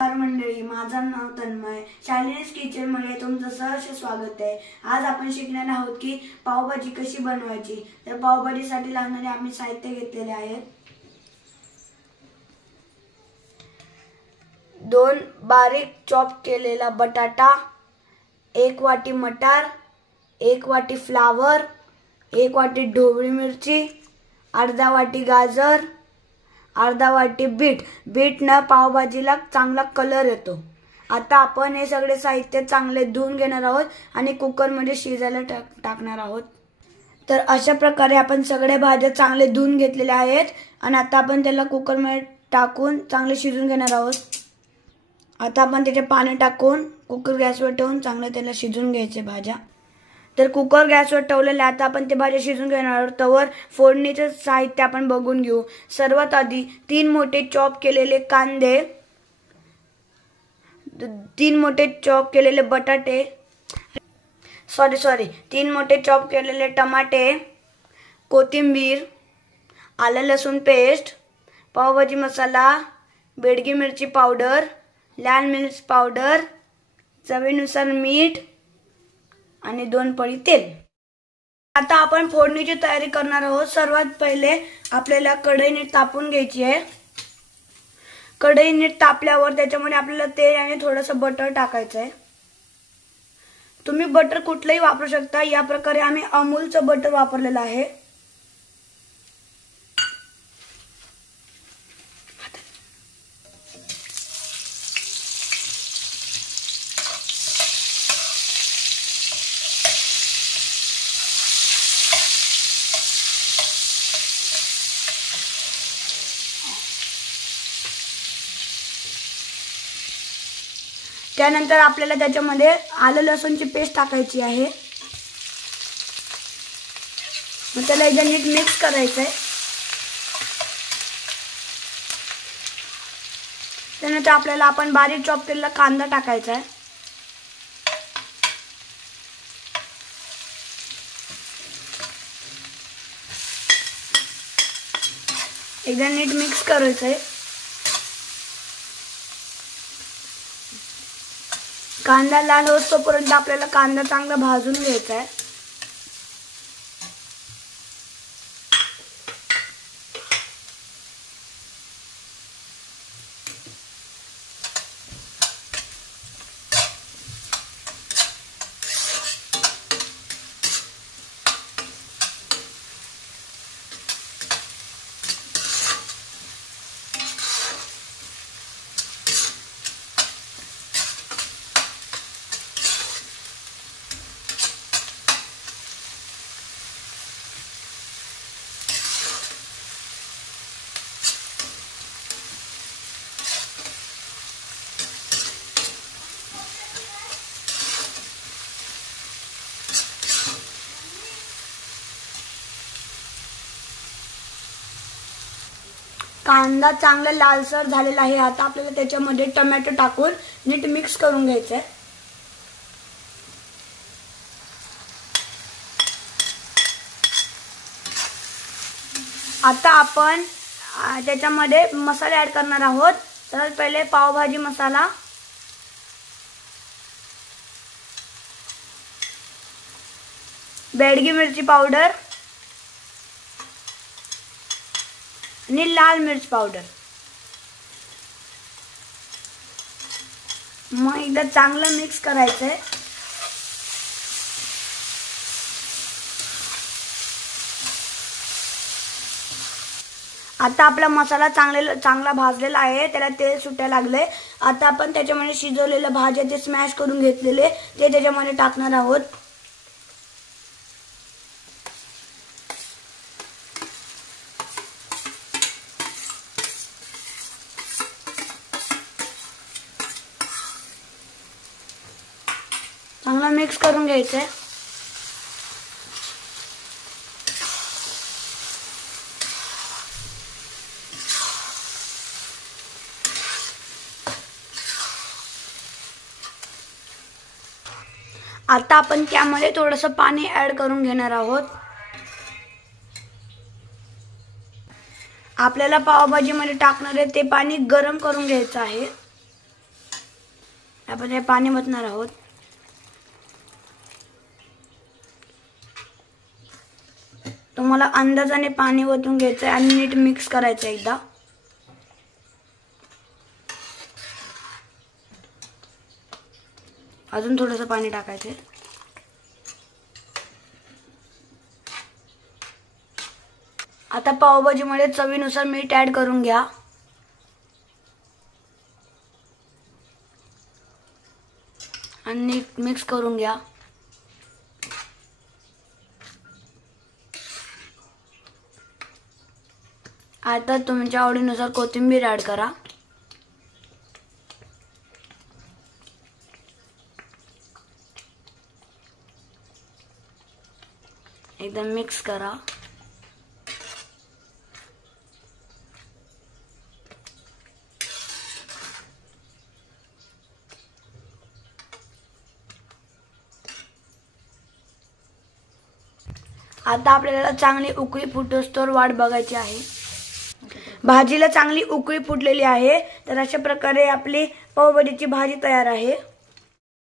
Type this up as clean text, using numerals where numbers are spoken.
नमस्कार मंडळी, माझं नाव तन्मय. शालिनीज किचन मध्ये तुमचं सहर्ष स्वागत आहे. आज आपण शिकणार आहोत की पावभाजी कशी बनवायची. तर पावभाजीसाठी लागणारे आम्ही साहित्य घेतलेले आहेत. 2 बारीक चॉप केलेला बटाटा, 1 वाटी मटार, 1 वाटी फ्लावर, 1 वाटी ढोबळी मिरची, अर्धा वाटी गाजर, अर्धा वाटी बीट न पावभाजीला चांगला कलर येतो. आता आपण हे सगळे साहित्य चांगले धुवून घेणार आहोत आणि कुकर मध्ये शिजायला टाकणार आहोत. तर अशा प्रकारे आपण सगळे भाज्या चांगले धुवून घेतलेल्या आहेत आणि आता आपण त्याला कुकर मध्ये टाकून चांगले शिजून घेणार आहोत. आता आपण त्याचे पाणी टाकून कुकर गॅसवर ठेवून चांगले त्याला शिजून घ्यायचे भाज्या. तर कुकर गॅसवर ठेवलेले आता आपण ते भाज्या शिजून घेणार आहोत. तवर फोडणीचे साहित्य आपण बघून घेऊ. सर्वात आधी 3 मोठे चॉप केलेले कांदे, 3 मोठे चॉप केलेले बटाटे, 3 मोठे चॉप केलेले टमाटे, कोथिंबीर, आलं लसूण पेस्ट, पावभाजी मसाला, बेडगी मिरची पावडर, लाल मिर्च पावडर, चवीनुसार मीठ आणि 2 पळी तेल. आता आपण फोडणीची तयारी करणार आहोत. सर्वात पहिले आपल्याला कढई नीट तापून घ्यायची आहे. कढई नीट तापल्यावर त्याच्यामध्ये आपल्याला तेल आणि थोडंसं बटर टाकायचं आहे. तुम्ही बटर कुठलंही वापरू शकता. या प्रकारे आम्ही अमूलचं बटर वापरलेलं आहे. त्यानंतर आपल्याला त्याच्यामध्ये आलं लसूणची पेस्ट टाकायची आहे. मग त्याला एकदा नीट मिक्स करायचं आहे. त्यानंतर आपल्याला आपण बारीक चॉप केलेला कांदा टाकायचा आहे. एकदा नीट मिक्स करायचं आहे. कांदा लाल होईपर्यंत आपल्याला कांदा चांगला भाजून घ्यायचा आहे. कांदा चांगला लालसर झालेला आहे. आता आपल्याला त्याच्यामध्ये टोमॅटो टाकून नीट मिक्स करून घ्यायचं आहे. आता आपण त्याच्यामध्ये मसाले ऍड करणार आहोत. तर पहिले पावभाजी मसाला, बेडगी मिरची पावडर आणि लाल मिर्च पावडर. मग एकदा चांगलं मिक्स करायचंय. आता आपला मसाला चांगला भाजलेला आहे. त्याला तेल सुटायला लागले. आता आपण त्याच्यामध्ये शिजवलेल्या भाज्या जे स्मॅश करून घेतलेले ते त्याच्यामध्ये टाकणार आहोत. चांगला मिक्स करून घ्यायचं आहे. आता आपण त्यामध्ये थोडंसं पाणी ऍड करून घेणार आहोत. आपल्याला पावभाजी मध्ये टाकणारे ते पाणी गरम करून घ्यायचं आहे. आपण हे पाणी ओतणार आहोत. तुम्हाला अंदाजाने पाणी ओतून घ्यायचं आणि नीट मिक्स करायचं एकदा. अजून थोडंसं पाणी टाकायचं. आता पावभाजीमध्ये चवीनुसार मीठ ऍड करून घ्या. आणि मिक्स करून घ्या. आता तुमच्या आवडीनुसार कोथिंबीर ऍड करा. एकदम मिक्स करा. आता आपल्याला चांगली उकळी फुटोस्तोवर वाट बघायची आहे. भाजीला चांगली उकळी फुटलेली आहे. तर अशा प्रकारे आपली पावभाजीची भाजी तयार आहे.